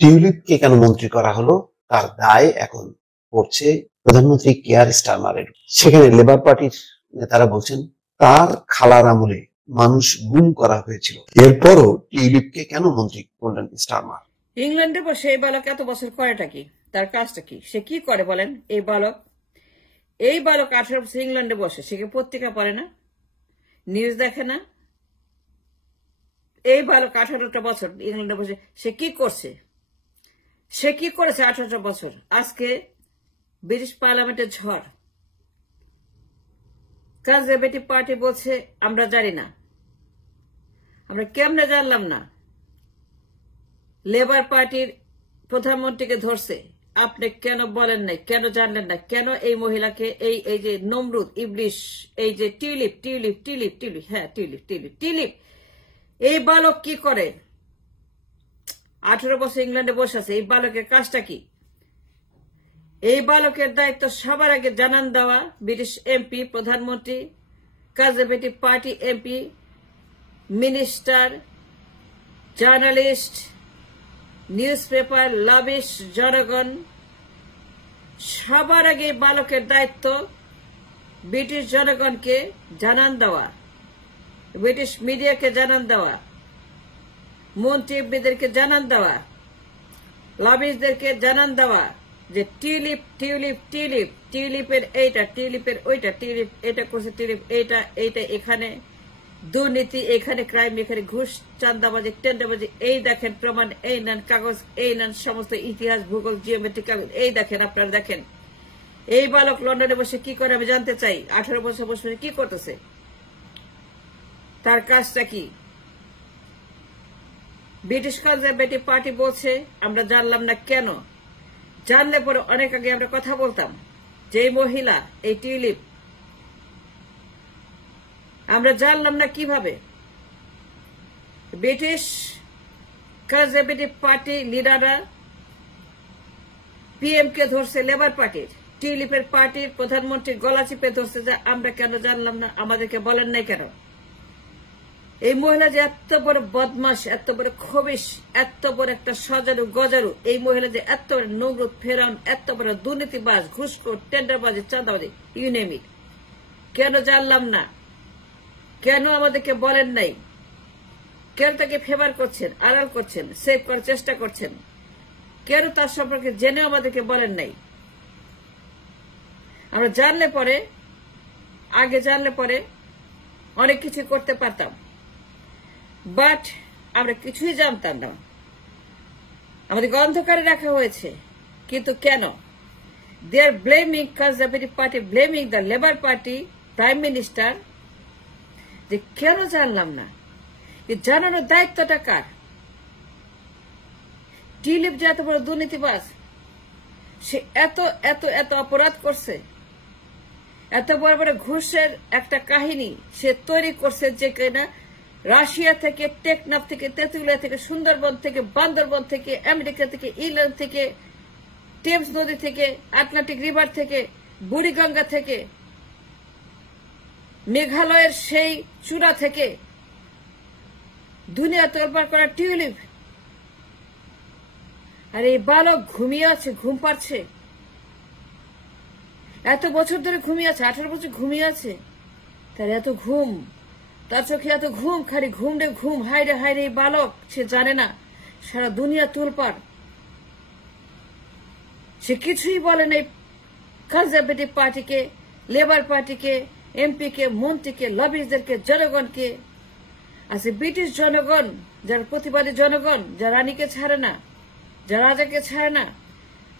টিউলিপকে কেন মন্ত্রী করা হলো তার দায় এখন পড়ছে প্রধানমন্ত্রী কেয়ার স্টারমারের। সেখানে লেবার পার্টির নেতারা বলছেন তার খালার আমলে মানুষ গুম করা হয়েছিল, এরপরও টিউলিপকে কেন মন্ত্রী করলেন স্টারমার। ইংল্যান্ডে বসে এই বালক এত বছর করেটা কি, তার কাজটা কি, সে কি করে বলেন? এই বালক 18 বছর ইংল্যান্ডে বসে, সে কি পত্রিকা পড়ে না, নিউজ দেখে না? এই বালক 18টা বছর ইংল্যান্ডে বসে সে কি করছে, সে কি করেছে 18টা বছর? আজকে ব্রিটিশ পার্লামেন্টের ঝড়, কনজারভেটিভ পার্টি বলছে আমরা জানি না। আমরা কেমনে জানলাম না? লেবার পার্টির প্রধানমন্ত্রীকে ধরছে, আপনি কেন বলেন নাই, কেন জানলেন না? কেন এই মহিলাকে এই যে নমরুদ ইবলিশ, এই যে টিউলিপ টিউলিপ টিউলিপ টিউলিপ হ্যাঁ টিউলিপ টিউলিপ টিউলিপ এই বালক কি করে? 18 বছর ইংল্যান্ডে বসে আছে। এই বালকের কাজটা কি? এই বালকের দায়িত্ব সবার আগে জানান দেওয়া ব্রিটিশ এমপি, প্রধানমন্ত্রী, conservative party MP, minister, journalist, newspaper, lobbyist, জনগণ, সবার আগে বালকের দায়িত্ব ব্রিটিশ জনগণকে জানান দেওয়া, ব্রিটিশ মিডিয়াকে জানান দেওয়া, মন্ত্রীদেরকে জানান দেওয়া, লবিশদেরকে জানান দেওয়া যে টিউলিপ টিউলিপ টিউলিপ টিউলিপের এইটা, টিউলিপের ওইটা, টিউলিপ এটা করছে, টিউলিপ এইটা এইটা, এখানে দুর্নীতি, এখানে ক্রাইম, এখানে ঘুষ, চাঁদাবাজি, টেন্ডারবাজি, এই দেখেন প্রমাণ, এই নেন কাগজ, এই নেন সমস্ত ইতিহাস, ভূগোল, জিওমেট্রিক কাগজ, এই দেখেন, আপনারা দেখেন। এই বালক লন্ডনে বসে কি করে আমি জানতে চাই। 18 বছর বসে কি করতেছে, তার কাজটা কি? ব্রিটিশ কনজারভেটিভ পার্টি বলছে আমরা জানলাম না। কেন? জানলে পরে অনেক আগে আমরা কথা বলতাম। যে মহিলা এই টিউলিপ, আমরা জানলাম না কিভাবে? ব্রিটিশ কনজারভেটিভ পার্টি লিডাররা পিএম কে ধরছে, লেবার পার্টির টিউলিপের পার্টির প্রধানমন্ত্রী গলা চিপে ধরছে যে আমরা কেন জানলাম না, আমাদেরকে বলেন নাই কেন? এই মহিলা যে এত বড় বদমাস, এত বড় খবিশ, এত বড় একটা সজারু গজারু, এই মহিলা যে এত বড় নমরুদ, ফেরাউন, এত বড় দুর্নীতিবাজ, ঘুষখোর, টেন্ডারবাজি, চাঁদাবাজি, ইউ নেম ইট, কেন জানলাম না? কেন আমাদেরকে বলেন নাই? কেন তাকে ফেভার করছেন, আড়াল করছেন, সেভ করার চেষ্টা করছেন? কেন তার সম্পর্কে জেনেও আমাদেরকে বলেন নাই? আমরা জানলে পরে, আগে জানলে পরে অনেক কিছু করতে পারতাম, বাট আমরা কিছুই জানতাম না। আমাদের অন্ধকারে রাখা হয়েছে। কিন্তু কেন? They are blaming conservative party, blaming the labour party, prime minister, যে কেন জানলাম না। জানানোর দায়িত্বটা কার? টিউলিপ যে এত বড় দুর্নীতিবাজ, সে এত এত এত অপরাধ করছে, এত বড় বড় ঘুষের একটা কাহিনী সে তৈরি করছে, যে কিনা রাশিয়া থেকে, টেকনাফ থেকে, তেঁতুলিয়া থেকে, সুন্দরবন থেকে, বান্দরবন থেকে, আমেরিকা থেকে, ইংল্যান্ড থেকে, টেমস নদী থেকে, আটলান্টিক রিভার থেকে, বুড়িগঙ্গা থেকে, মেঘালয়ের সেই চূড়া থেকে দুনিয়া তোলপাড় করা টিউলিপ। আর এই বালক ঘুমিয়ে আছে, ঘুম পাচ্ছে, এত বছর ধরে ঘুমিয়ে আছে, 18 বছর ঘুমিয়ে আছে। তার এত ঘুম, তার চোখে এত ঘুম, খালি ঘুম রে ঘুম, হাইরে হাইরে। এই বালক সে জানে না সারা দুনিয়া তোলপাড়, সে কিছুই বলে নাই কনজারভেটিভ পার্টিকে, লেবার পার্টিকে, এমপি কে, মন্ত্রীকে, লবিজদেরকে, জনগণকে। আছে ব্রিটিশ জনগণ, যারা প্রতিবাদী জনগণ, যারা রানীকে ছাড়ে না, যারা রাজাকে ছাড়ে না,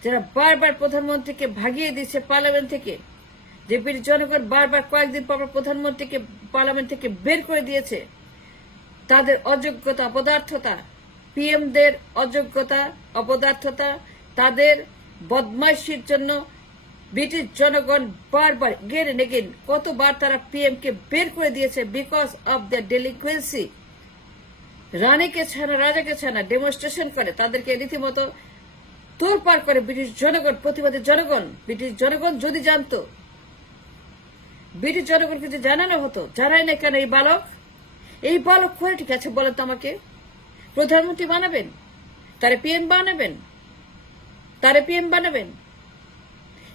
যারা বারবার প্রধানমন্ত্রীকে ভাগিয়ে দিচ্ছে পার্লামেন্ট থেকে, যে ব্রিটিশ জনগণ বারবার কয়েকদিন পর প্রধানমন্ত্রীকে পার্লামেন্ট থেকে বের করে দিয়েছে, তাদের অযোগ্যতা, অপদার্থতা, পিএমদের অযোগ্যতা, অপদার্থতা, তাদের বদমাইশির জন্য ব্রিটিশ জনগণ বারবার এগেন এন্ড এগেন কতবার তারা পিএম কে বের করে দিয়েছে, বিকজ অব দ্য ডেলিকুয়েন্সি। রানীকে ছাড়া, রাজাকে ছাড়া ডেমনস্ট্রেশন করে, তাদেরকে রীতিমতো তোলপাড় করে ব্রিটিশ জনগণ, প্রতিবাদী জনগণ। ব্রিটিশ জনগণ যদি জানতো, ব্রিটিশ জনগণকে যে জানানো হতো, জানায় না কেন? এই বালক করে ঠিক আছে বলেন তো আমাকে, প্রধানমন্ত্রী বানাবেন, তারে পিএম বানাবেন, তারে পিএম বানাবেন,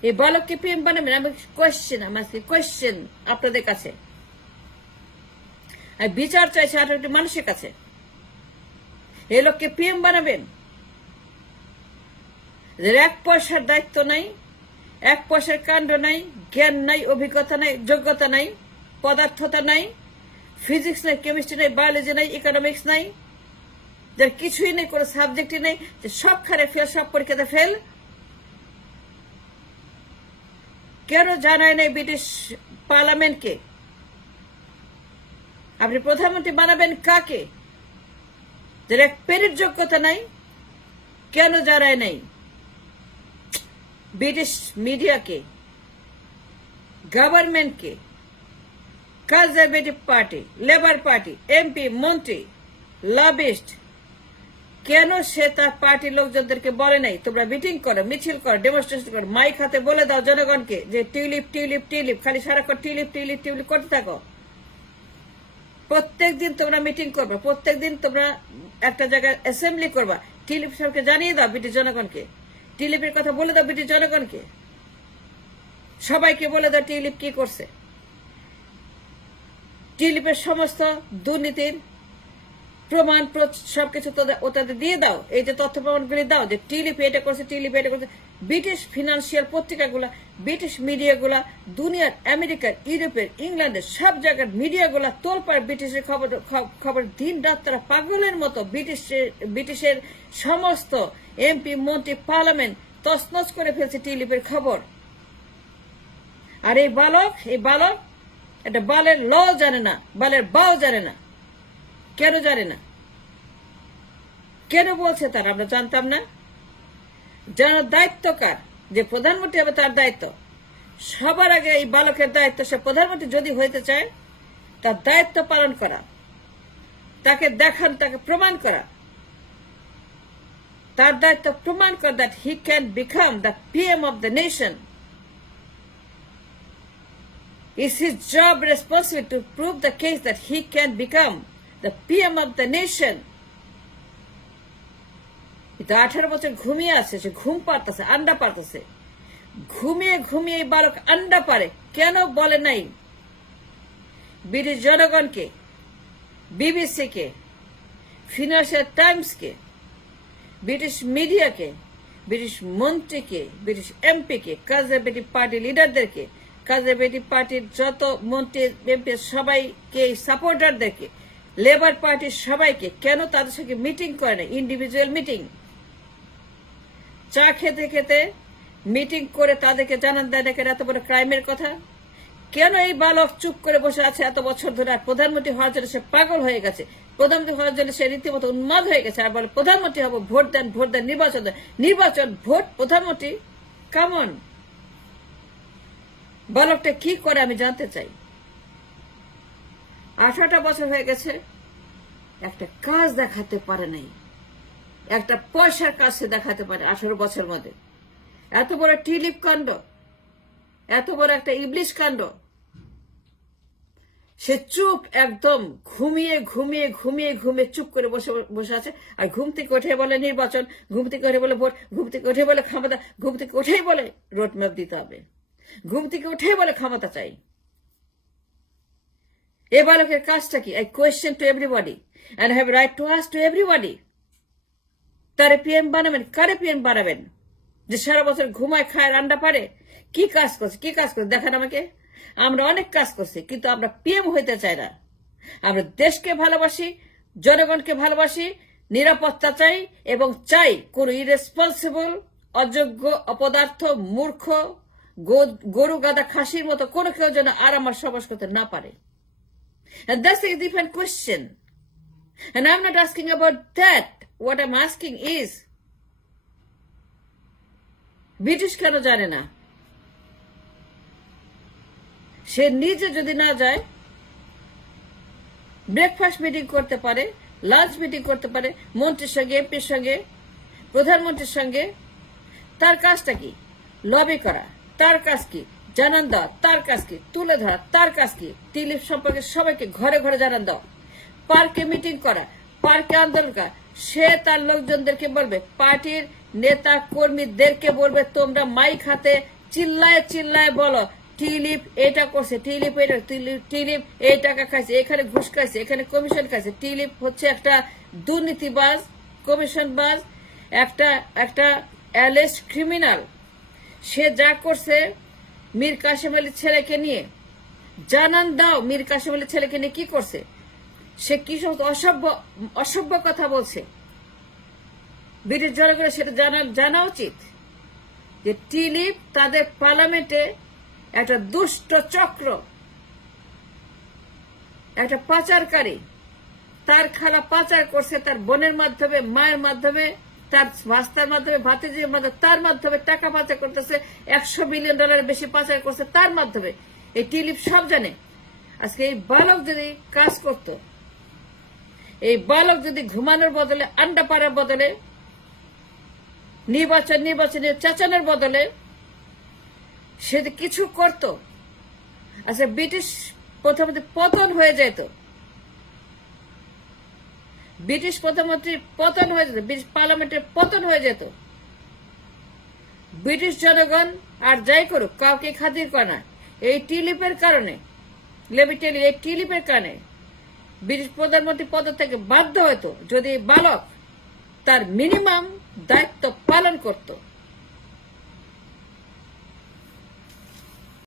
এই বালককে পিএম বানাবেন। আমি কোয়েশ্চেন আপনাদের কাছে, আমি বিচার চাইছি 18টি মানুষের কাছে। এই লোককে পিএম বানাবেন, এক পয়সার দায়িত্ব নাই, এক পয়সার কাণ্ড নাই, জ্ঞান নাই, অভিজ্ঞতা নাই, যোগ্যতা নাই, পদার্থতা নাই, ফিজিক্স নাই, কেমিস্ট্রি নাই, বায়োলজি নাই, ইকোনমিক্স নাই, যার কিছুই নেই, কোনো সাবজেক্টই নেই, যে সবখানে ফেল, সব পরীক্ষাতে ফেল। কেন জানায় নাই ব্রিটিশ পার্লামেন্টকে? আপনি প্রধানমন্ত্রী বানাবেন কাকে? যার এক পেনের যোগ্যতা নাই, কেন জানায় নাই? ব্রিটিশ মিডিয়াকে, গভর্নমেন্টকে, conservative party, labour party, MP, মন্ত্রী, লবিস্ট, কেন সে তার পার্টির লোকজনদেরকে বলে নাই তোমরা মিটিং করো, মিছিল করো, ডেমনস্ট্রেশন করো, মাইক হাতে বলে দাও জনগণকে যে টিউলিপ টিউলিপ টিউলিপ, খালি সারাক্ষণ টিউলিপ টিউলিপ টিউলিপ করতে থাকো। প্রত্যেকদিন তোমরা মিটিং করবে, প্রত্যেকদিন তোমরা একটা জায়গায় অ্যাসেম্বলি করবা, টিউলিপ সবকে জানিয়ে দাও ব্রিটিশ জনগণকে, টিউলিপের কথা বলে দাও ব্রিটিশ জনগণকে, সবাইকে বলে দাও টিউলিপ কি করছে, টিউলিপের সমস্ত দুর্নীতির প্রমাণ সবকিছু ওটাতে দিয়ে দাও, এই যে তথ্য প্রমাণগুলি দাও যে টিউলিপ এটা করছে, টিউলিপ এটা করছে। ব্রিটিশ ফিনান্সিয়াল পত্রিকাগুলা, ব্রিটিশ মিডিয়াগুলা, দুনিয়ার, আমেরিকার, ইউরোপের, ইংল্যান্ডের সব জায়গার মিডিয়াগুলা তোলপাড় ব্রিটিশের খবর দিন রাত তারা পাগলের মতো ব্রিটিশের সমস্ত এমপি, মন্ত্রী, পার্লামেন্ট তছনছ করে ফেলছে টিউলিপের খবর। আর এই বালক এটা বালের ল জানে না, বালের বাও জানে না। কেন জানে না? কেন বলছে তার আমরা জানতাম না? জানার দায়িত্ব কার? যে প্রধানমন্ত্রী হবে তার দায়িত্ব। সবার আগে এই বালকের দায়িত্ব, সে প্রধানমন্ত্রী যদি হইতে চায় তার দায়িত্ব পালন করা, তাকে দেখান, তাকে প্রমাণ করা, তার দায়িত্ব প্রমাণ করা that he can become the PM of the nation. It's his job responsibility to prove the case that he can become the PM of the nation. 18 বছর ঘুমিয়ে আছে, সে ঘুম পারতেছে, আন্ডা পারতেছে, ঘুমিয়ে ঘুমিয়ে এই বালক আন্ডা পারে। কেন বলে নাই ব্রিটিশ জনগণকে, বিবিসিকে, ফিনান্সিয়াল টাইমসকে, ব্রিটিশ মিডিয়াকে, ব্রিটিশ মন্ত্রীকে, ব্রিটিশ এমপিকে, কনজারভেটিভ পার্টি লিডারদেরকে, কনজারভেটিভ পার্টির যত মন্ত্রী, এমপি সবাইকে, সাপোর্টারদেরকে, লেবার পার্টির সবাইকে কেন তাদের সঙ্গে মিটিং করে না? ইন্ডিভিজুয়াল মিটিং, চা খেতে খেতে মিটিং করে তাদেরকে জানান দেয় দেখেন এত বড় ক্রাইমের কথা। কেন এই বালক চুপ করে বসে আছে এত বছর ধরে? আর প্রধানমন্ত্রী হওয়ার জন্য সে পাগল হয়ে গেছে, প্রধানমন্ত্রী হওয়ার জন্য সে রীতিমতো উন্মাদ হয়ে গেছে, আর বলে প্রধানমন্ত্রী হবো, ভোট দেন, ভোট দেন, নির্বাচন দেন, নির্বাচন, ভোট, প্রধানমন্ত্রী। কেমন বালকটা কি করে আমি জানতে চাই। 18টা বছর হয়ে গেছে, একটা কাজ দেখাতে পারে নাই, একটা পয়সার কাজ সে দেখাতে পারে 18 বছর মধ্যে। এত বড় টিউলিপ কাণ্ড, এত বড় একটা ইবলিশ কাণ্ড, সে চুপ, একদম ঘুমিয়ে ঘুমিয়ে ঘুমিয়ে ঘুমিয়ে চুপ করে বসে আছে। আর ঘুম থেকে উঠে বলে নির্বাচন, ঘুম থেকে উঠে বলে ভোট, ঘুম থেকে উঠে বলে ক্ষমতা, ঘুম থেকে উঠেই বলে রোড ম্যাপ দিতে হবে, ঘুম থেকে উঠেই বলে ক্ষমতা চাই। এ বালকের কাজটা কি? I question to everybody and have right to ask to everybody. তারে পিএম বানাবেন, কারে পিএম বানাবেন? যে সারা বছর ঘুমায়, খায়, রান্না পারে, কি কাজ করছে, কি কাজ করছে দেখান আমাকে। আমরা অনেক কাজ করছি, কিন্তু আমরা পিএম হইতে চাই না। আমরা দেশকে ভালোবাসি, জনগণকে ভালোবাসি, নিরাপত্তা চাই, এবং চাই কোন ইরেসপন্সিবল, অযোগ্য, অপদার্থ, মূর্খ, গরু গাদা খাসির মতো কোনো কেউ যেন আর আমার সবাস করতে না পারে। And that's a different question. And I'm not asking about that. What I'm asking is, British কেন জানে না? সে নিজে যদি না যায়, ব্রেকফাস্ট মিটিং করতে পারে, লাঞ্চ মিটিং করতে পারে, মন্ত্রীর সঙ্গে, এমপির সঙ্গে, প্রধানমন্ত্রীর সঙ্গে। তার কাজটা কি? লবি করা। তার কাজ কি? জানান দেওয়া। তার কাজ কি? তুলে ধরা। তার কাজ কি? টিউলিপ সম্পর্কে সবাইকে ঘরে ঘরে জানান দেওয়া। পার্কে মিটিং করা, পার্কে আন্দোলন করা, সে তার লোকজনদেরকে বলবে, পার্টির নেতা কর্মীদেরকে বলবে, তোমরা মাইক হাতে চিল্লায় চিল্লায় বলো টিলিপ এটা করছে, টিলিপ এটা, টিলিপ এই টাকা খাইছে, এখানে ঘুষ খাইছে, এখানে কমিশন খাইছে। টিলিপ হচ্ছে একটা দুর্নীতিবাজ, কমিশনবাজ, একটা অ্যালেস্ট ক্রিমিনাল। সে যা করছে মীর কাসেম আলীর ছেলেকে নিয়ে, জানান দাও মীর কাসেম আলীর ছেলেকে নিয়ে কি করছে। সে কি সমস্ত অসভ্য কথা বলছে, ব্রিটিশ জনগণের সেটা জানা উচিত যে টিলিপ তাদের পার্লামেন্টে একটা দুষ্ট চক্র, একটা পাচারকারী। তার খালা পাচার করছে তার বোনের মাধ্যমে, মায়ের মাধ্যমে, তার ভাস্তার মাধ্যমে, ভাতিজির মাধ্যমে, তার মাধ্যমে টাকা পাচার করতেছে। $100 বিলিয়ন বেশি পাচার করছে তার মাধ্যমে। এই টিলিপ সব জানে। আজকে এই বালক যদি কাজ করত, এই বালক যদি ঘুমানোর বদলে, আন্ডা পাড়ার বদলে, নির্বাচনের চেঁচানোর বদলে সে কিছু করত, আচ্ছা ব্রিটিশ প্রধানমন্ত্রী পতন হয়ে যেত, ব্রিটিশ প্রধানমন্ত্রী পতন হয়ে যেত, ব্রিটিশ পার্লামেন্টের পতন হয়ে যেত। ব্রিটিশ জনগণ আর যাই করুক কাউকে খাতির করে না। এই টিলিপের কারণে, লেবিটেলি এই টিলিপের কারণে ব্রিটিশ প্রধানমন্ত্রী পদ থেকে বাধ্য হতো যদি বালক তার মিনিমাম দায়িত্ব পালন করত।